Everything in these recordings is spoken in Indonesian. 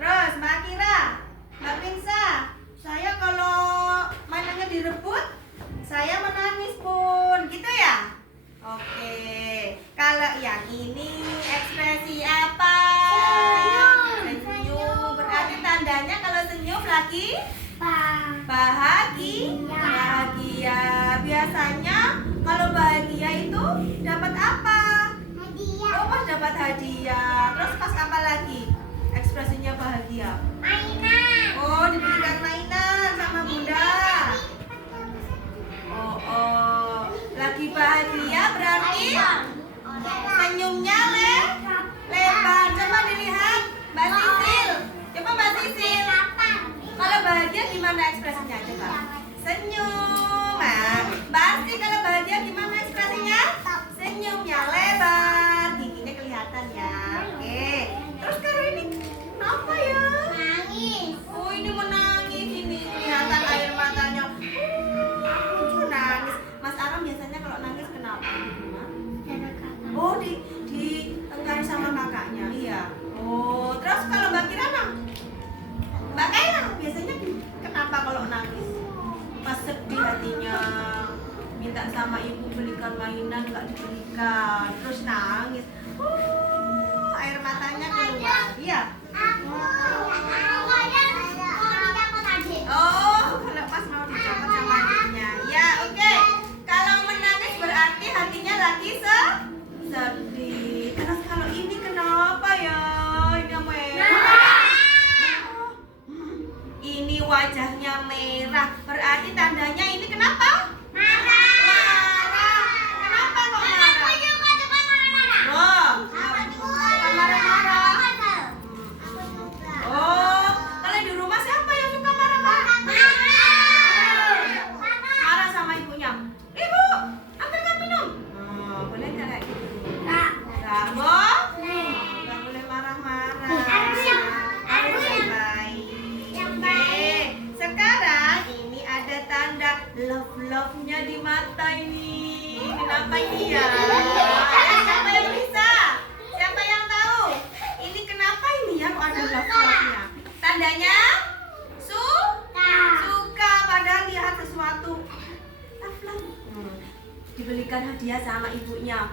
Terus Mbak Kira, Mbak Pinsa, saya kalau mainannya direbut, saya menangis pun, gitu ya? Oke, kalau yang ini ekspresi apa? Senyum. Berarti tandanya kalau senyum lagi bahagia. Biasanya kalau bahagia itu dapat apa? Oh, pas dapat hadiah. Terus pas apa lagi? Ekspresinya bahagia. Oh, diberikan mainan sama bunda. Oh. Lagi bahagia berarti senyumnya lebar. Coba dilihat Mbak Sisil. Coba Mbak Sisil. Kalau bahagia gimana ekspresinya? Coba. Senyum. Nah, Mbak Asti kalau bahagia gimana ekspresinya? Senyumnya lebar. Giginya kelihatan ya. Oke. Terus kalau ini kenapa ya? Oh, ini menangis ini. Kelihatan air matanya. Nangis. Mas Aram biasanya kalau nangis kenapa? Oh, ditengkar sama kakaknya. Iya. Oh, terus kalau Mbak Kirana? Mbak Kaila biasanya kenapa kalau nangis? Pas sedih hatinya, minta sama ibu belikan mainan nggak dibelikan, terus nangis. Air matanya keluar. Iya. Oh, kalau pas mau dicopot sama adiknya. Ya, oke. Kalau menangis berarti hatinya lagi sedih. Terus kalau ini kenapa ya? Ini merah. Ini wajahnya merah. Berarti tandanya ini kenapa? Marah. Kenapa kok marah? Oh, suka marah-marah. Oh, kalian di rumah siapa yang suka marah-marah? Marah sama ibunya. Ibu, ambilkan minum. Oh, boleh nggak kayak gitu? Nggak boleh. Nggak boleh marah-marah. Harus baik-baik. Oke, sekarang ini ada tanda love-nya di mata ini. Kenapa ini ya? Siapa yang bisa? Siapa yang tahu? Ini kenapa ini ya kok ada love-nya? Tandanya suka padahal lihat sesuatu. Love. Dibelikan hadiah sama ibunya.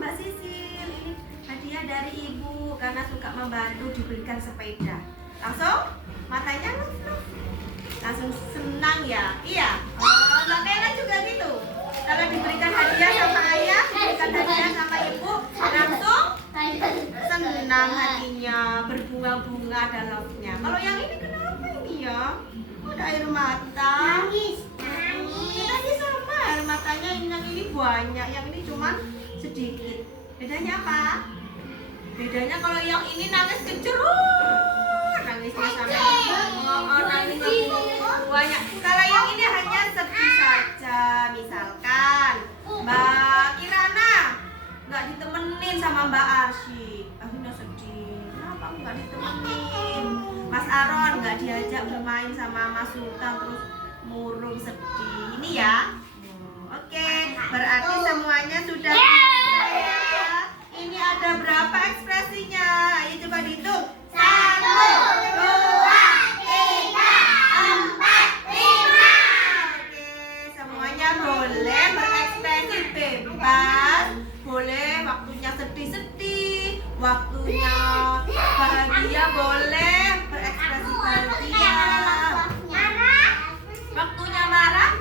Mbak Sisil, ini hadiah dari ibu karena suka membantu, dibelikan sepeda. Langsung matanya love. Langsung senang ya. Iya. Oh, Mbak Kaila juga gitu. Kalau diberikan hadiah sama ayah, diberikan hadiah sama ibu, langsung senang hatinya, berbunga-bunga ada love-nya. Kalau yang ini kenapa ini ya? Ada air mata. Nangis sama air matanya, yang ini banyak, yang ini cuman sedikit. Bedanya apa? Bedanya kalau yang ini nangis kecerut, nangisnya sampai nangisnya banyak. Kalau yang ini hanya sedih saja. Misalkan Mbak Kirana nggak ditemenin sama Mbak Arsy, akhirnya sedih. Kenapa aku nggak ditemenin? Mas Aron nggak diajak bermain sama Mas Sultan, terus murung sedih. Ini ya. Oke, berarti semuanya sudah bisa ya. Ini ada berapa ekspresinya? Ayo coba dihitung. 1, 2, 3, 4, 5. Oke, semuanya boleh berekspresi bebas. Boleh waktunya sedih-sedih, waktunya bahagia boleh berekspresi bahagia. Waktunya marah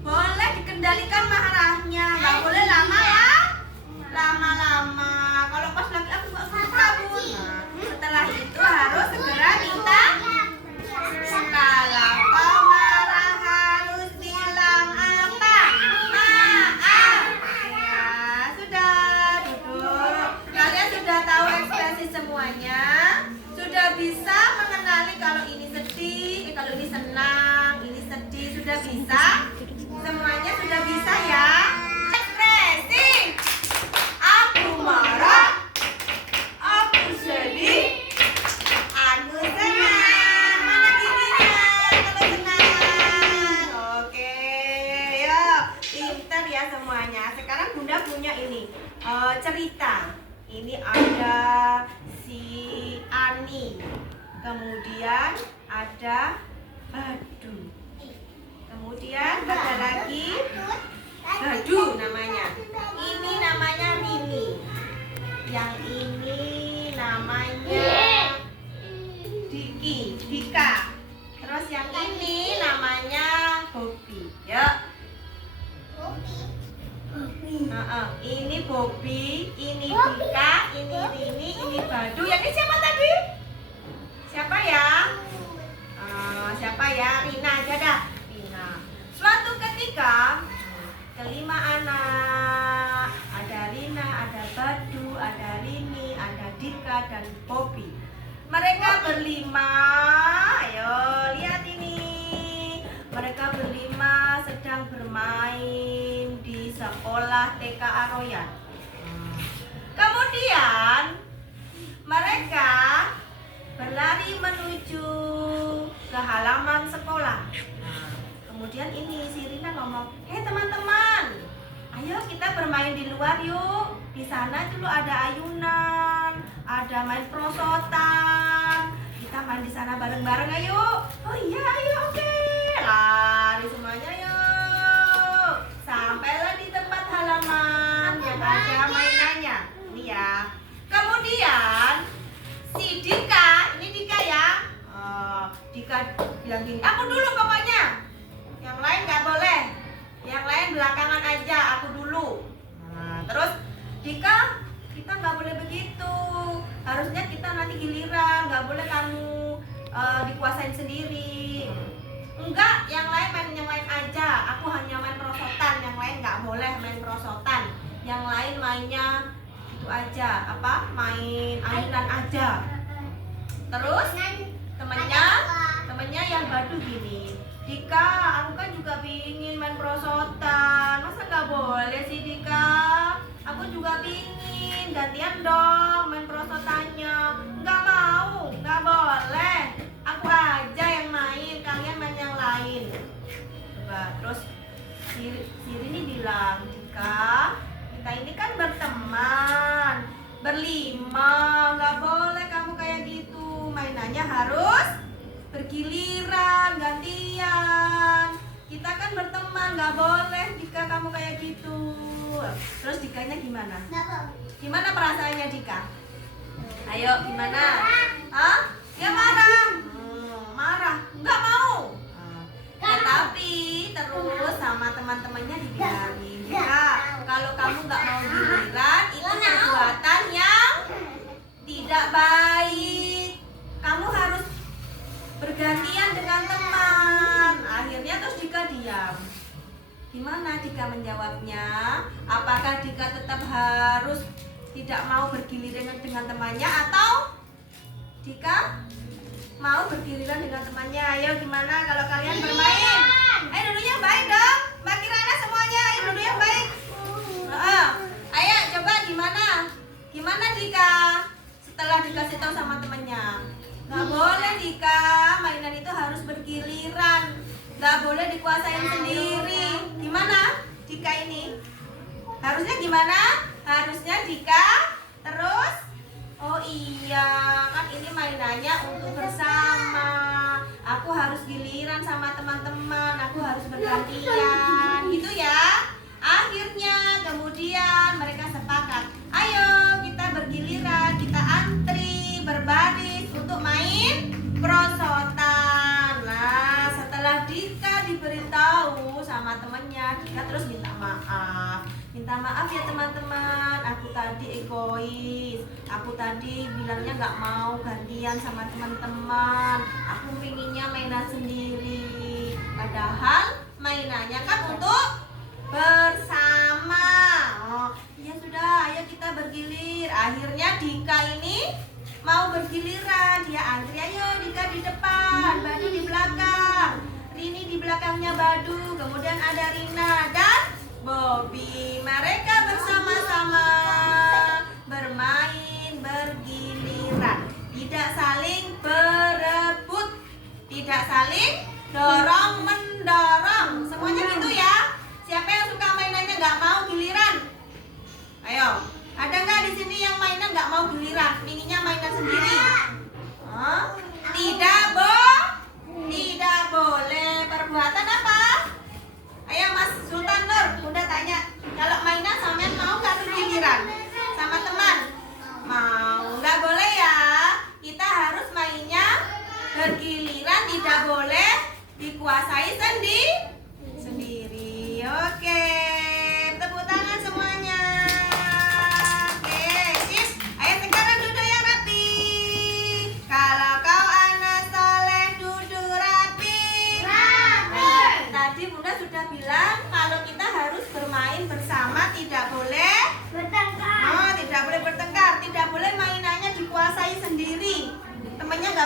boleh dikendalikan marahnya, nggak boleh lama-lama. Kalau pas lagi aku nggak suka bun, setelah itu harus segera minta. Kalau kau marah harus bilang apa? Maaf. Ya sudah, duduk. Kalian sudah tahu ekspresi semuanya, sudah bisa mengenali kalau ini sedih, kalau ini senang, ini sedih, sudah bisa. Semuanya sudah bisa ya. Ekspresi. Aku marah. Aku sedih. Aku senang. Mana giginya kalau senang? Oke, ya. Pinter ya semuanya. Sekarang Bunda punya ini cerita. Ini ada si Ani. kemudian ada Badu, kemudian ada lagi Badu namanya. Ini namanya Rini, yang ini namanya Dika. Terus yang ini namanya Bobby. Ya. Ini Bobby, ini Dika, ini Rini, ini Badu. Yang ini siapa tadi? Siapa ya? Siapa ya? Rina aja dah. Rina. Suatu ketika kelima anak, ada Rina, ada Badu, ada Rini, ada Dika dan Bobby. Mereka berlima, ayo lihat ini. Mereka berlima sedang bermain di sekolah TK Aroyan. Kemudian mereka berlari menuju ke halaman sekolah. Kemudian ini si Rina ngomong, "Hei teman-teman, ayo kita bermain di luar yuk. Di sana dulu ada ayunan, ada main perosotan. Kita main di sana bareng-bareng ayo." "Oh iya, ayo, oke." Lari semuanya yuk. Sampailah di tempat halaman yang ada mainannya. Ini ya. Kemudian si Dika, ini Dika ya. Dika bilang gini, "Aku dulu pokoknya. Yang lain nggak boleh. Yang lain belakangan aja, aku dulu." Terus Dika, "Kita nggak boleh begitu. Harusnya kita nanti giliran. Nggak boleh kamu dikuasain sendiri." "Enggak, yang lain aja. Aku hanya main perosotan. Yang lain nggak boleh main perosotan. Yang lain mainnya itu aja, main ayunan aja." Terus temennya yang Badu gini, "Dika, aku kan juga pingin main perosotan. Masa nggak boleh sih Dika? Aku juga pingin, gantian dong main perosotannya." "Nggak mau, nggak boleh. Aku aja yang main, kalian main yang lain." Coba, terus si Rini bilang, "Dika, kita ini kan berteman, berlima, nggak boleh kamu kayak gitu. Mainannya harus bergiliran, gantian. Kita kan berteman, nggak boleh Dika kamu kayak gitu." Terus Dikanya gimana? Gimana perasaannya Dika? Ayo, gimana? Dia marah. Marah, nggak mau. Tetapi terus sama teman-temannya dibilangin, "Dika, kalau kamu nggak mau giliran, itu perbuatan yang tidak baik. Kamu harus bergantian dengan teman." Akhirnya terus Dika diam. Gimana Dika menjawabnya? Apakah Dika tetap harus tidak mau bergiliran dengan temannya, atau Dika mau bergiliran dengan temannya? Ayo gimana kalau kalian bermain? Ayo duduknya baik dong, Mbak Kirana semuanya. Ayo duduk yang baik. Ayo coba gimana Dika setelah dikasih tahu sama temannya? "Nggak boleh Dika, mainan itu harus bergiliran, nggak boleh dikuasain sendiri." Gimana Dika ini? Harusnya gimana? Harusnya Dika terus, "Oh iya, kan ini mainannya untuk bersama. Aku harus giliran sama teman-teman, aku harus bergantian." Gitu ya. Akhirnya kemudian mereka sepakat, "Ayo kita bergiliran, kita antri berbaris untuk main perosotan." Nah, setelah Dika diberitahu sama temannya, Dika terus minta maaf. "Minta maaf ya teman-teman, aku tadi egois. Aku tadi bilangnya nggak mau gantian sama teman-teman. Aku pinginnya mainan sendiri. Padahal mainannya kan untuk bersama." "Oh, ya sudah, ayo kita bergilir." Akhirnya Dika ini mau bergiliran. Dia antri, "Ayo Dika di depan, Badu di belakang, Rini di belakangnya Badu, kemudian ada Rina dan Bobby." Mereka bersama-sama bermain bergiliran, tidak saling berebut, tidak saling dorong mendorong. Semuanya gitu ya. Siapa yang suka mainannya nggak mau giliran? Ayo, ada nggak di sini yang mainan nggak mau giliran, pinginnya mainan sendiri?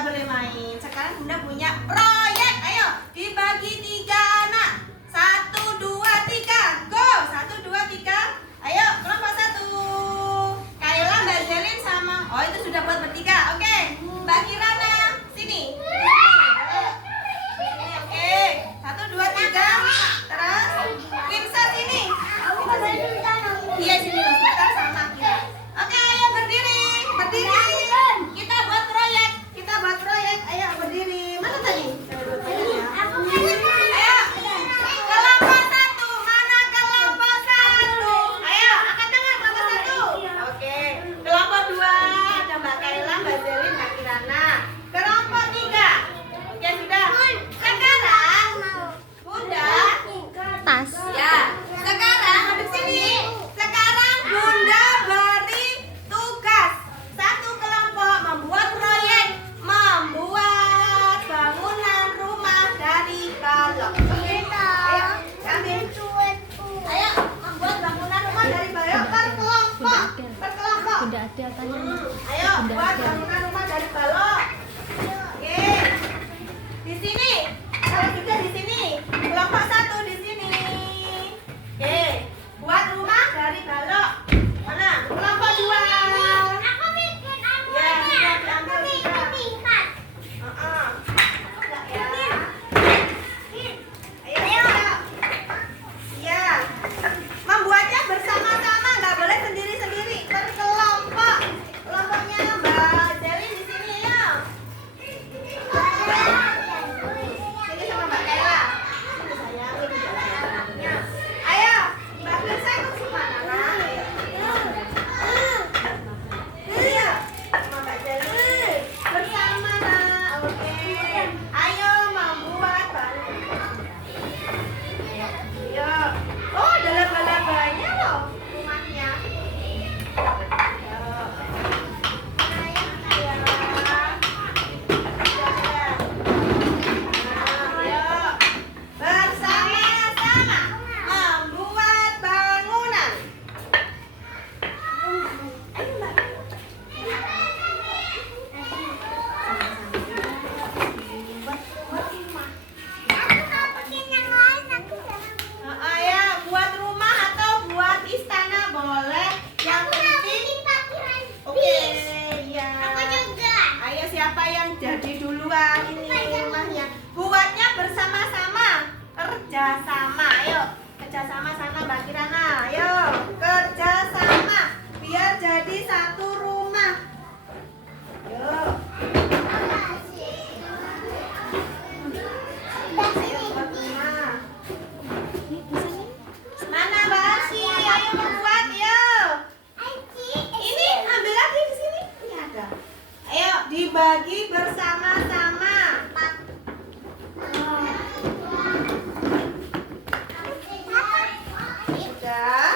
nggak boleh main. Sekarang Bunda punya proyek. Ayo dibagi 3 anak. 1, 2, 3. Go. 1, 2, 3. Ayo kelompok 1. Kayla, Mbak Zelin sama. Oh itu sudah buat bertiga. Oke. Mbak Kirana sini. Oke. 1, 2, 3. Terus Winsa sini. Iya sini sebentar sama kita. Oke, ayo berdiri. Berdiri. Kita buat proyek. Ayo berdiri. Mana tadi? Ayo. Kelompok 1. Mana kelompok 1? Ayo, angkat tangan kelompok 1. Oke. Kelompok 2 ada Mbak Kayla, Mbak Zelin, Mbak Kirana. Kelompok 3. Oke, sudah. Sekarang Bunda Tas. ya. Sekarang hadap sini. Sekarang Bunda beri tugas. 1 kelompok membuat proyek, membuat bangunan rumah dari balok. Ayo, ambil. Ayo, membuat bangunan rumah dari balok per kelompok. Bunda ada tanya. Ayo, buat bangunan rumah dari balok. Oke. Di sini. Kalau juga di sini. Kelompok 1 di sini. Oke. Buat rumah dari balok. Mana? Kelompok 2. Ya, sudah diambil juga. Ayo. Iya. Membuatnya bersama-sama, nggak boleh sendiri-sendiri. Berkelompok. Kelompoknya Mbak Zelin di sini ya. Sini sama Mbak Kayla. Sini sayang, ini jalan-jalannya. Ayo, Mbak Lisa ikut kemana? Ayo. Iya, sama Mbak Zelin. Bersama nak. Oke. Ayo membuat bangunan. Ayo. Oh, ada laba-labanya loh rumahnya. Ayo. Bersama-sama membuat bangunan. Ayo Mbak. Buat rumah. Ayo buat rumah atau buat istana boleh. Yang penting. Oke, ya. Ayo siapa yang jadi duluan ini rumahnya? Buatnya bersama-sama, kerjasama. Ayo kerjasama sana Mbak Kirana. Ayo kerjasama biar jadi satu rumah. Ayo. Ayo buat rumah. Mana Mbak Arsi? Ayo membuat yuk. Ini ambil lagi di sini. Ini ada. Ayo dibagi bersama-sama. Sudah.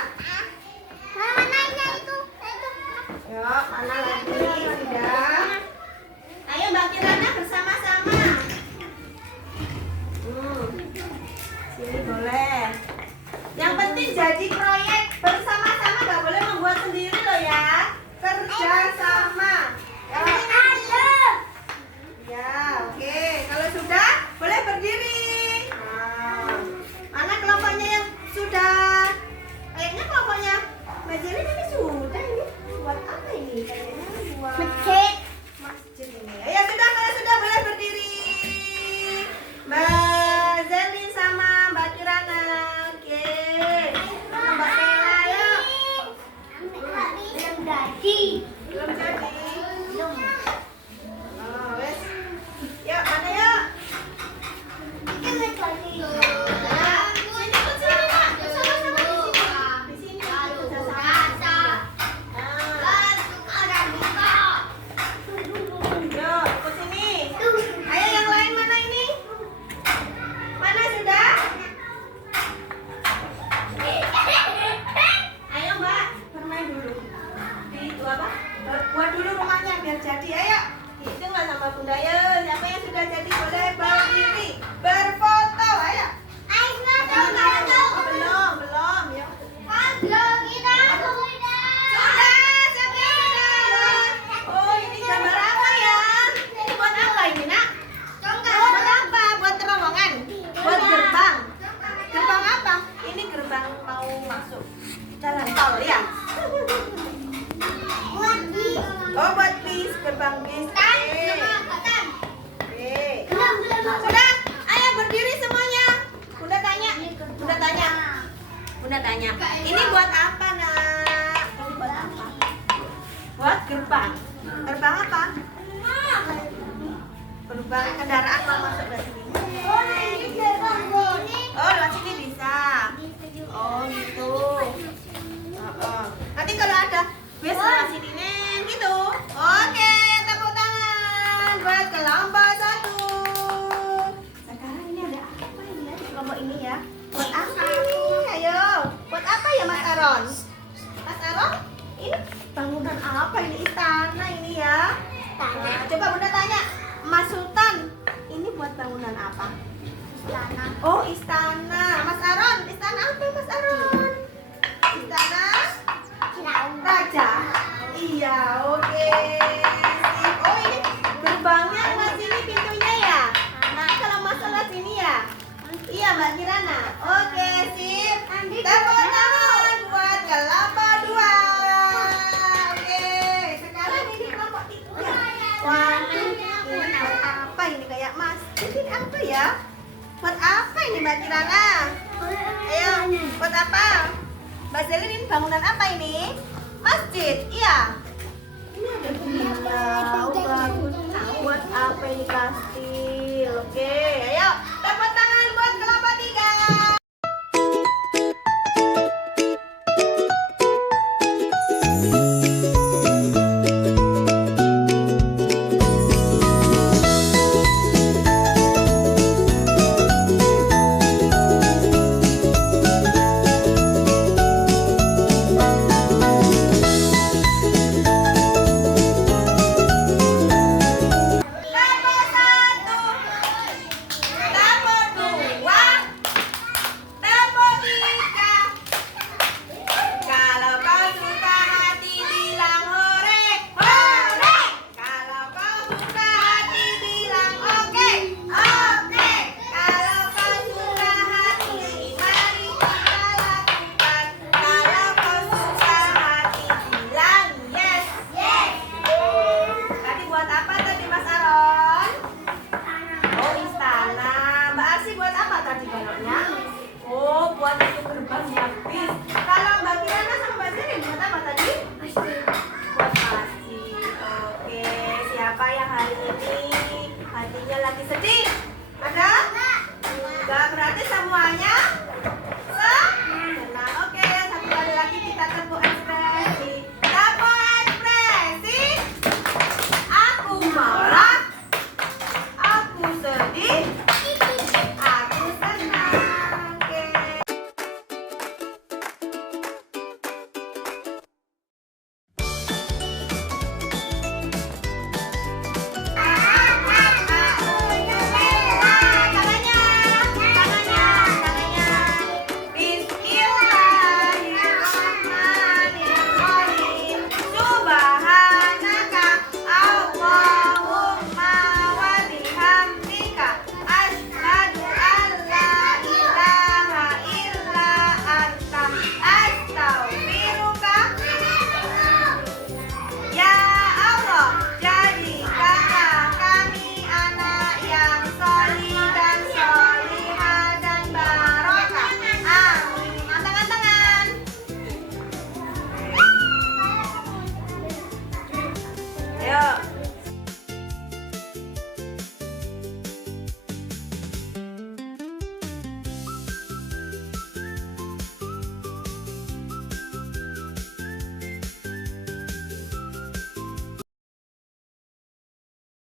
Ayo mana lagi? Sudah. Ayo Mbak Kirana bersama-sama. Sini boleh. Yang penting jadi proyek bersama-sama, nggak boleh membuat sendiri loh ya. Kerjasama. Ya, oke. Kalau sudah, boleh berdiri. Nah, mana kelompoknya yang sudah? Kayaknya kelompoknya Mbak Zelin ini sudah ini. Buat apa ini? Kayaknya buat masjid ini. Ya sudah, kalau sudah boleh berdiri. Mbak Zelin sama Mbak Kirana. Oke. Sama Mbak Kayla, yuk. Belum jadi. Oh, wes. Yuk, mana yuk? Nah, sini ikut sini, Pak. Sama-sama di sini. Di sini kerjasama. Yuk, ikut sini. Ayo yang lain mana ini? Mana sudah? Ayo Mbak, bermain dulu. Di itu apa? Buat dulu rumahnya biar jadi. Ayo, hitunglah sama Bunda. Ayo, siapa yang sudah jadi boleh berdiri, berfoto. Ayo. Belum. Yuk. Sudah, siapa yang sudah? Oh, ini gambar apa ya? Ini buat apa gerbang bis. Sudah, ayo berdiri semuanya. Bunda tanya. Bunda tanya. Ini buat apa, Nak? Ini buat apa? Buat gerbang. Gerbang apa? Gerbang kendaraan mau masuk dari sini. Oh, lewat sini bisa. Oh, gitu. Nanti kalau ada bis lewat sini, Neng, gitu. Oke, tepuk tangan buat kelompok 1. Sekarang ini ada apa ini ya di kelompok ini ya? Buat apa ini? Ayo, buat apa ya Mas Aron? Mas Aron, ini bangunan apa ini? Istana ini ya? Nah, coba Bunda tanya, Mas Sultan, ini buat bangunan apa? Istana. Oh, istana. Mas Aron, istana apa Mas Aron? Istana Raja. Iya, oke. Sip. Oh, ini gerbangnya lewat sini pintunya ya? Nah, kalau masuk lewat sini ya? Iya, Mbak Kirana. Oke, sip. Tepuk tangan buat kelompok 2. Oke, sekarang ini kelompok 3. Wah, ini buat apa ini kayak masjid? Ini apa ya? Buat apa ini Mbak Kirana? Ayo, buat apa? Mbak Zelin, ini bangunan apa ini? Masjid, iya. Ini ada beliau, bagus. Buat apa ini kastil? Oke, ayo tepuk tangan buat kelompok 3. Hatinya lagi sedih? Ada? Enggak, berarti semuanya